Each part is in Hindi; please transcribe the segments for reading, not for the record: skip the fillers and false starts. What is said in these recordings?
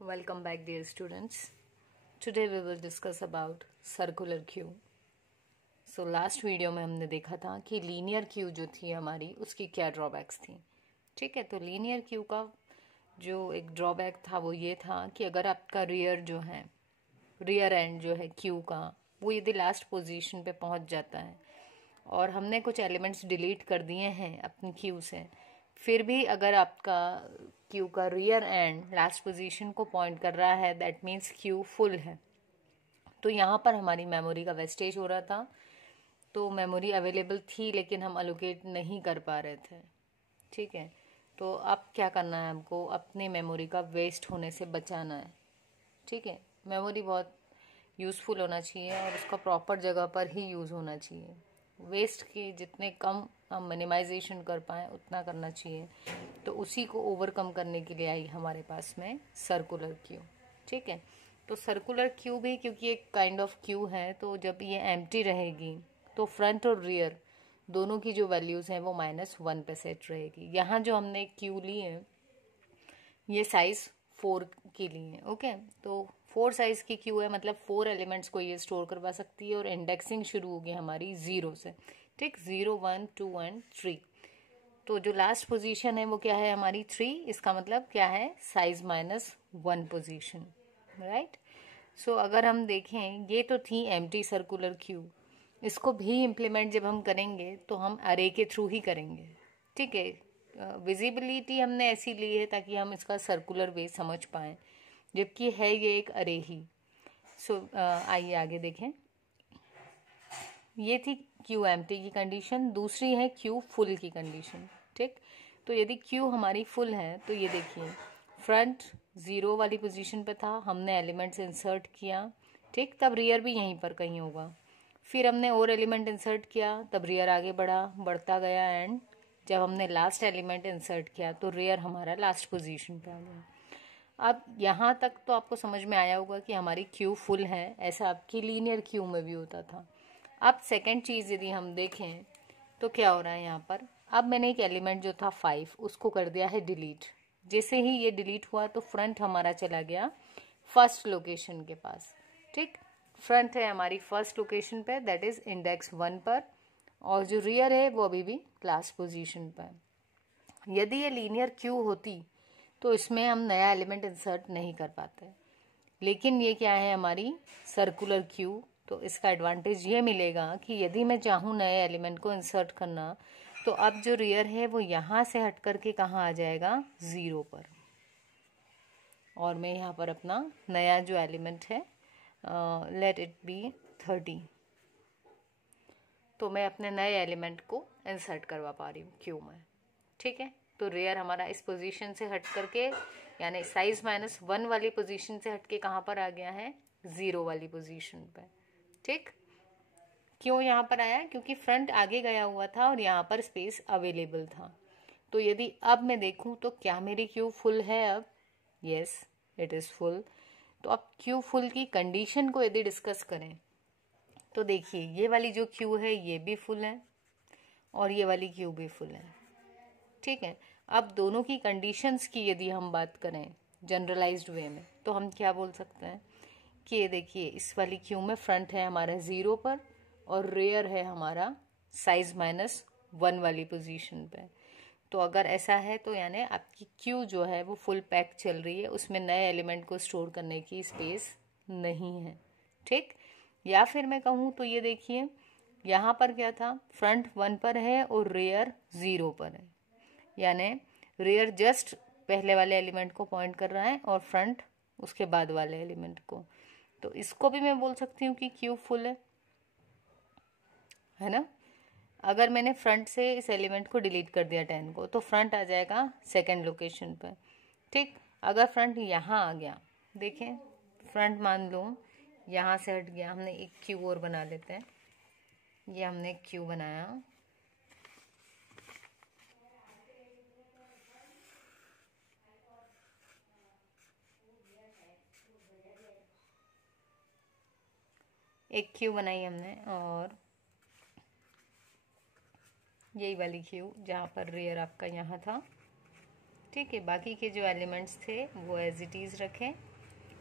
Welcome back, dear students. Today we will discuss about circular queue. So last video में हमने देखा था कि लीनियर क्यू जो थी हमारी उसकी क्या ड्रॉबैक्स थी. ठीक है, तो लीनियर क्यू का जो एक ड्रॉबैक था वो ये था कि अगर आपका रियर एंड जो है क्यू का, वो यदि लास्ट पोजीशन पे पहुंच जाता है और हमने कुछ एलिमेंट्स डिलीट कर दिए हैं अपनी क्यू से, फिर भी अगर आपका क्यू का रियर एंड लास्ट पोजीशन को पॉइंट कर रहा है, दैट मीन्स क्यू फुल है. तो यहाँ पर हमारी मेमोरी का वेस्टेज हो रहा था. तो मेमोरी अवेलेबल थी लेकिन हम अलोकेट नहीं कर पा रहे थे. ठीक है, तो अब क्या करना है, हमको अपने मेमोरी का वेस्ट होने से बचाना है. ठीक है, मेमोरी बहुत यूज़फुल होना चाहिए और उसका प्रॉपर जगह पर ही यूज़ होना चाहिए. वेस्ट की जितने कम हम मिनिमाइजेशन कर पाएँ उतना करना चाहिए. तो उसी को ओवरकम करने के लिए आई हमारे पास में सर्कुलर क्यू. ठीक है, तो सर्कुलर क्यू भी क्योंकि एक काइंड ऑफ क्यू है, तो जब ये एम्प्टी रहेगी तो फ्रंट और रियर दोनों की जो वैल्यूज़ हैं वो -1 पे सेट रहेगी. यहाँ जो हमने क्यू ली है ये साइज 4 के लिए. ओके, तो 4 साइज की क्यू है, मतलब 4 एलिमेंट्स को ये स्टोर करवा सकती है और इंडेक्सिंग शुरू होगी हमारी 0 से. ठीक, 0 1 2 एंड 3. तो जो लास्ट पोजीशन है वो क्या है हमारी 3. इसका मतलब क्या है, साइज -1 पोजीशन. राइट. सो अगर हम देखें, ये तो थी एम्प्टी सर्कुलर क्यू. इसको भी इम्प्लीमेंट जब हम करेंगे तो हम अरे के थ्रू ही करेंगे. ठीक है, विजिबिलिटी हमने ऐसी ली है ताकि हम इसका सर्कुलर वे समझ पाएँ, जबकि है ये एक अरे ही. सो आइए आगे देखें. ये थी क्यू एम्प्टी की कंडीशन. दूसरी है क्यू फुल की कंडीशन. ठीक, तो यदि क्यू हमारी फुल है तो ये देखिए, फ्रंट 0 वाली पोजीशन पे था, हमने एलिमेंट्स इंसर्ट किया. ठीक, तब रियर भी यहीं पर कहीं होगा. फिर हमने और एलिमेंट इंसर्ट किया, तब रियर आगे बढ़ता गया, एंड जब हमने लास्ट एलिमेंट इंसर्ट किया तो रियर हमारा लास्ट पोजीशन पे आ गया. अब यहाँ तक तो आपको समझ में आया होगा कि हमारी क्यू फुल है. ऐसा आपकी लीनियर क्यू में भी होता था. अब सेकंड चीज़ यदि हम देखें तो क्या हो रहा है यहाँ पर, अब मैंने एक एलिमेंट जो था 5 उसको कर दिया है डिलीट. जैसे ही ये डिलीट हुआ तो फ्रंट हमारा चला गया फर्स्ट लोकेशन के पास. ठीक, फ्रंट है हमारी फर्स्ट लोकेशन पे, दैट इज इंडेक्स 1 पर, और जो रियर है वो अभी भी लास्ट पोजीशन पर. यदि ये लीनियर क्यू होती तो इसमें हम नया एलिमेंट इंसर्ट नहीं कर पाते. लेकिन ये क्या है, हमारी सर्कुलर क्यू. तो इसका एडवांटेज ये मिलेगा कि यदि मैं चाहूँ नए एलिमेंट को इंसर्ट करना, तो अब जो रियर है वो यहाँ से हट करके कहाँ आ जाएगा, 0 पर. और मैं यहाँ पर अपना नया जो एलिमेंट है, लेट इट बी 30, तो मैं अपने नए एलिमेंट को इंसर्ट करवा पा रही हूँ क्यू में. ठीक है, तो रियर हमारा इस पोजीशन से हट करके, यानी साइज -1 वाली पोजीशन से हट के कहाँ पर आ गया है, 0 वाली पोजीशन पे. ठीक, क्यों यहाँ पर आया, क्योंकि फ्रंट आगे गया हुआ था और यहाँ पर स्पेस अवेलेबल था. तो यदि अब मैं देखूँ तो क्या मेरी क्यू फुल है अब, यस इट इज़ फुल. तो अब क्यू फुल की कंडीशन को यदि डिस्कस करें तो देखिए, ये वाली जो क्यू है ये भी फुल है और ये वाली क्यू भी फुल है. ठीक है, अब दोनों की कंडीशंस की यदि हम बात करें जनरलाइज्ड वे में, तो हम क्या बोल सकते हैं कि ये देखिए, इस वाली क्यू में फ्रंट है हमारा 0 पर और रियर है हमारा साइज -1 वाली पोजीशन पे. तो अगर ऐसा है तो यानी आपकी क्यू जो है वो फुल पैक चल रही है, उसमें नए एलिमेंट को स्टोर करने की स्पेस नहीं है. ठीक, या फिर मैं कहूँ तो ये देखिए, यहाँ पर क्या था, फ्रंट 1 पर है और रियर 0 पर है. यानी रियर जस्ट पहले वाले एलिमेंट को पॉइंट कर रहा है और फ्रंट उसके बाद वाले एलिमेंट को. तो इसको भी मैं बोल सकती हूँ कि क्यू फुल है ना. अगर मैंने फ्रंट से इस एलिमेंट को डिलीट कर दिया 10 को, तो फ्रंट आ जाएगा सेकंड लोकेशन पर. ठीक, अगर फ्रंट यहाँ आ गया, देखें फ्रंट मान लो यहाँ से हट गया, हमने एक क्यू और बना लेते हैं. ये हमने एक क्यू बनाया, एक क्यू बनाई हमने, और यही वाली क्यू जहाँ पर रियर आपका यहाँ था ठीक है, बाकी के जो एलिमेंट्स थे वो एज इट इज़ रखें,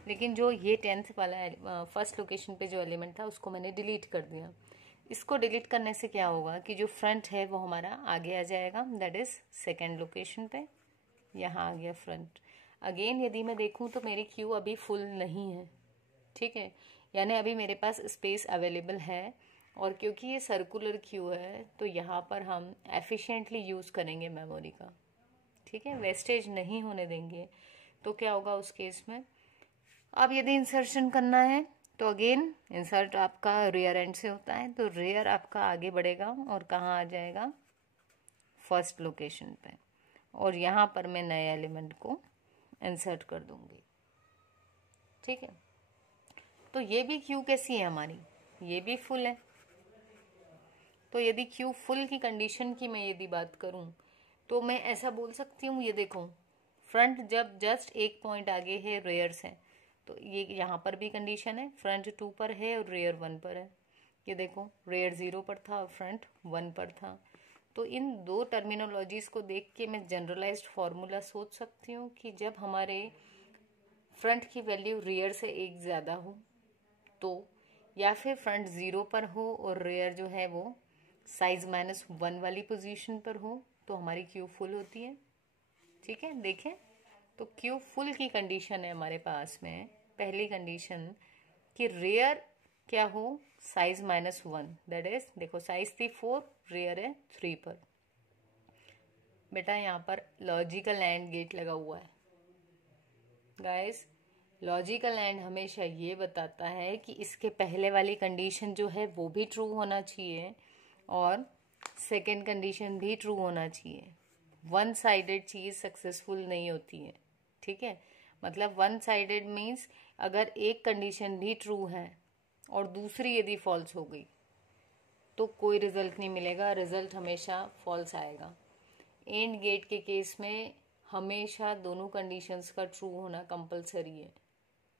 लेकिन जो ये 10th वाला फर्स्ट लोकेशन पे जो एलिमेंट था उसको मैंने डिलीट कर दिया। इसको डिलीट करने से क्या होगा कि जो फ्रंट है वो हमारा आगे आ जाएगा, दैट इज़ सेकेंड लोकेशन पे, यहाँ आ गया फ्रंट। अगेन यदि मैं देखूँ तो मेरी क्यू अभी फुल नहीं है, ठीक है, यानी अभी मेरे पास स्पेस अवेलेबल है, और क्योंकि ये सर्कुलर क्यू है तो यहाँ पर हम एफिशिएंटली यूज़ करेंगे मेमोरी का, ठीक है, वेस्टेज नहीं होने देंगे। तो क्या होगा उस केस में, अब यदि इंसर्शन करना है तो अगेन इंसर्ट आपका रेयर एंड से होता है, तो रेयर आपका आगे बढ़ेगा और कहाँ आ जाएगा, फर्स्ट लोकेशन पे, और यहाँ पर मैं नए एलिमेंट को इंसर्ट कर दूंगी, ठीक है। तो ये भी क्यू कैसी है हमारी, ये भी फुल है। तो यदि क्यू फुल की कंडीशन की मैं यदि बात करूं तो मैं ऐसा बोल सकती हूँ, ये देखो फ्रंट जब जस्ट एक पॉइंट आगे है रेयर से, तो ये यहाँ पर भी कंडीशन है, फ्रंट 2 पर है और रेयर 1 पर है। ये देखो रेयर 0 पर था और फ्रंट 1 पर था। तो इन दो टर्मिनोलॉजीज को देख के मैं जनरलाइज्ड फॉर्मूला सोच सकती हूँ कि जब हमारे फ्रंट की वैल्यू रेयर से एक ज़्यादा हो तो, या फिर फ्रंट 0 पर हो और रेयर जो है वो साइज -1 वाली पोजीशन पर हो, तो हमारी क्यू फुल होती है, ठीक है। देखें तो क्यू फुल की कंडीशन है हमारे पास में, पहली कंडीशन कि रेयर क्या हो, साइज -1, दैट इज देखो साइज थी 4, रेयर है 3 पर। बेटा यहाँ पर लॉजिकल एंड गेट लगा हुआ है गाइस। लॉजिकल एंड हमेशा ये बताता है कि इसके पहले वाली कंडीशन जो है वो भी ट्रू होना चाहिए और सेकेंड कंडीशन भी ट्रू होना चाहिए। वन साइडेड चीज सक्सेसफुल नहीं होती है, ठीक है। मतलब वन साइडेड मीन्स अगर एक कंडीशन भी ट्रू है और दूसरी यदि फॉल्स हो गई तो कोई रिजल्ट नहीं मिलेगा, रिजल्ट हमेशा फॉल्स आएगा। एंड गेट के केस में हमेशा दोनों कंडीशंस का ट्रू होना कंपलसरी है,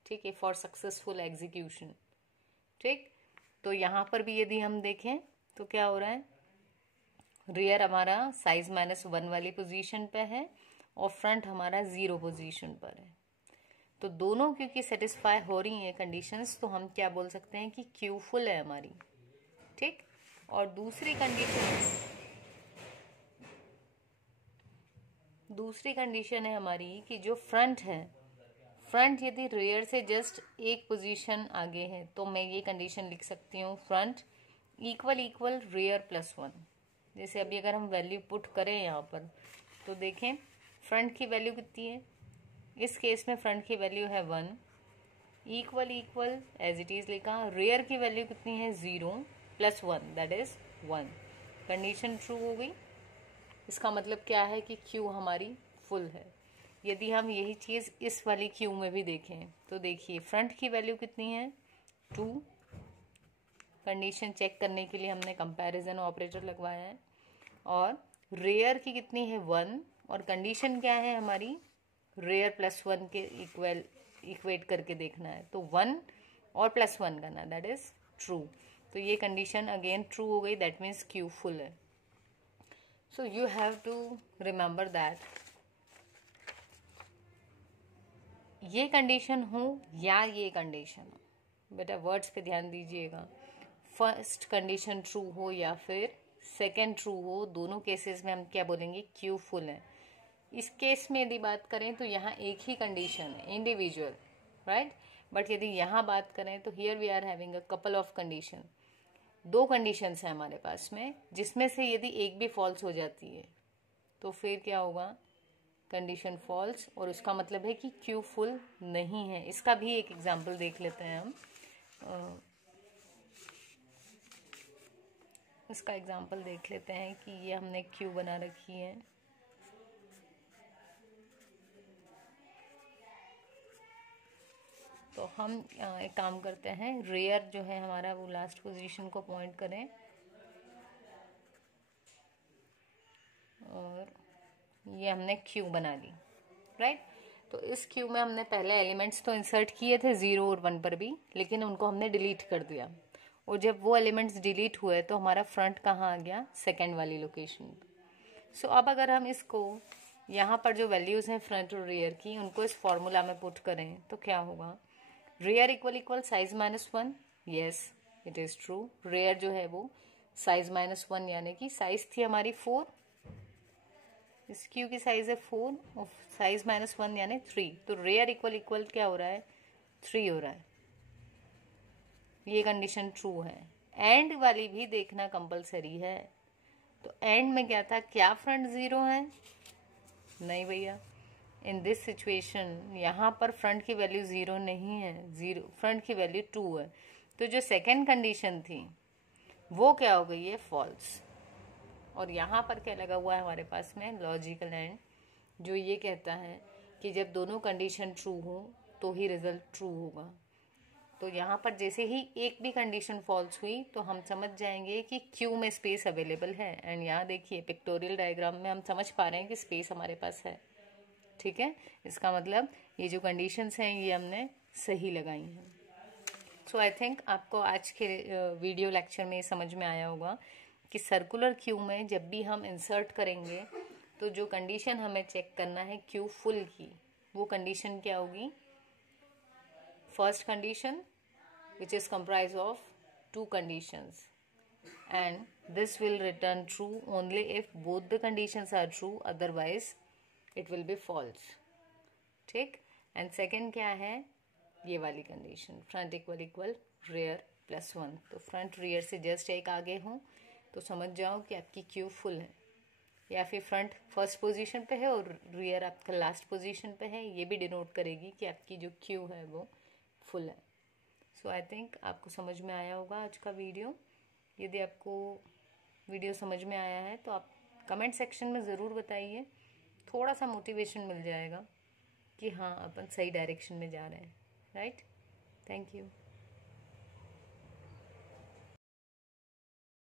ठीक है, फॉर सक्सेसफुल एग्जीक्यूशन, ठीक। तो यहाँ पर भी यदि हम देखें तो क्या हो रहा है, रियर हमारा साइज -1 वाली पोजीशन पे है और फ्रंट हमारा 0 पोजीशन पर है। तो दोनों क्योंकि सेटिस्फाई हो रही हैं कंडीशंस, तो हम क्या बोल सकते हैं कि क्यू फुल है हमारी, ठीक। और दूसरी कंडीशन है हमारी कि जो फ्रंट है, फ्रंट यदि रेयर से जस्ट एक पोजीशन आगे है तो मैं ये कंडीशन लिख सकती हूँ, फ्रंट इक्वल रेयर +1। जैसे अभी अगर हम वैल्यू पुट करें यहाँ पर तो देखें फ्रंट की वैल्यू कितनी है, इस केस में फ्रंट की वैल्यू है 1, इक्वल एज इट इज लिखा, रेयर की वैल्यू कितनी है 0 +1 दैट इज 1। कंडीशन ट्रू हो गई। इसका मतलब क्या है कि क्यू हमारी फुल है। यदि हम यही चीज़ इस वाली क्यू में भी देखें तो देखिए फ्रंट की वैल्यू कितनी है 2, कंडीशन चेक करने के लिए हमने कंपैरिजन ऑपरेटर लगवाया है, और रेयर की कितनी है 1, और कंडीशन क्या है हमारी रेयर +1 के इक्वेट करके देखना है, तो 1 और +1 करना, दैट इज ट्रू। तो ये कंडीशन अगेन ट्रू हो गई, दैट मीन्स क्यू फुल है। So you have to remember that ये कंडीशन हो या ये कंडीशन हो, बेटा वर्ड्स पे ध्यान दीजिएगा, फर्स्ट कंडीशन ट्रू हो या फिर सेकेंड ट्रू हो, दोनों केसेस में हम क्या बोलेंगे, क्यू फुल है। इस केस में यदि बात करें तो यहाँ एक ही कंडीशन है, इंडिविजुअल, राइट। बट यदि यहाँ बात करें तो here we are having a couple of condition, दो कंडीशंस है हमारे पास में, जिसमें से यदि एक भी फॉल्स हो जाती है तो फिर क्या होगा, कंडीशन फॉल्स, और उसका मतलब है कि क्यू फुल नहीं है। इसका भी एक एग्जांपल देख लेते हैं हम। इसका एग्जांपल देख लेते हैं कि ये हमने क्यू बना रखी है, तो हम एक काम करते हैं, रेयर जो है हमारा वो लास्ट पोजीशन को पॉइंट करें और ये हमने क्यू बना ली, राइट। तो इस क्यू में हमने पहले एलिमेंट्स तो इंसर्ट किए थे 0 और 1 पर भी, लेकिन उनको हमने डिलीट कर दिया, और जब वो एलिमेंट्स डिलीट हुए तो हमारा फ्रंट कहाँ आ गया, सेकेंड वाली लोकेशन। सो अब अगर हम इसको यहाँ पर जो वैल्यूज हैं फ्रंट और रियर की, उनको इस फॉर्मूला में पुट करें तो क्या होगा, rear equal size -1, yes it is true. Rear जो है वो साइज -1 यानी कि साइज थी हमारी 4, इस क्यू की साइज है 4 और साइज -1 यानी 3, तो रियर इक्वल क्या हो रहा है, 3 हो रहा है। ये कंडीशन ट्रू है। एंड वाली भी देखना कंपलसरी है। तो एंड में क्या था, क्या फ्रंट 0 है, नहीं भैया। इन दिस सिचुएशन यहाँ पर फ्रंट की वैल्यू 0 नहीं है, 0 फ्रंट की वैल्यू 2 है। तो जो सेकेंड कंडीशन थी वो क्या हो गई है, फॉल्स। और यहाँ पर क्या लगा हुआ है हमारे पास में, लॉजिकल एंड, जो ये कहता है कि जब दोनों कंडीशन ट्रू हो तो ही रिजल्ट ट्रू होगा। तो यहाँ पर जैसे ही एक भी कंडीशन फॉल्स हुई तो हम समझ जाएंगे कि क्यू में स्पेस अवेलेबल है। एंड यहाँ देखिए पिक्टोरियल डायग्राम में हम समझ पा रहे हैं कि स्पेस हमारे पास है, ठीक है। इसका मतलब ये जो कंडीशंस हैं ये हमने सही लगाई हैं। सो आई थिंक आपको आज के वीडियो लेक्चर में समझ में आया होगा कि सर्कुलर क्यू में जब भी हम इंसर्ट करेंगे तो जो कंडीशन हमें चेक करना है क्यू फुल की, वो कंडीशन क्या होगी, first condition which is comprised of 2 conditions, and this will return true only if both the conditions are true, otherwise it will be false, ठीक। एंड सेकेंड क्या है, ये वाली कंडीशन फ्रंट इक्वल रियर +1, तो फ्रंट रियर से जस्ट एक आगे हो तो समझ जाओ कि आपकी क्यू फुल है, या फिर फ्रंट फर्स्ट पोजीशन पे है और रियर आपका लास्ट पोजीशन पे है, ये भी डिनोट करेगी कि आपकी जो क्यू है वो फुल है। सो आई थिंक आपको समझ में आया होगा आज का वीडियो। यदि आपको वीडियो समझ में आया है तो आप कमेंट सेक्शन में ज़रूर बताइए, थोड़ा सा मोटिवेशन मिल जाएगा कि हाँ अपन सही डायरेक्शन में जा रहे हैं, राइट। Thank you.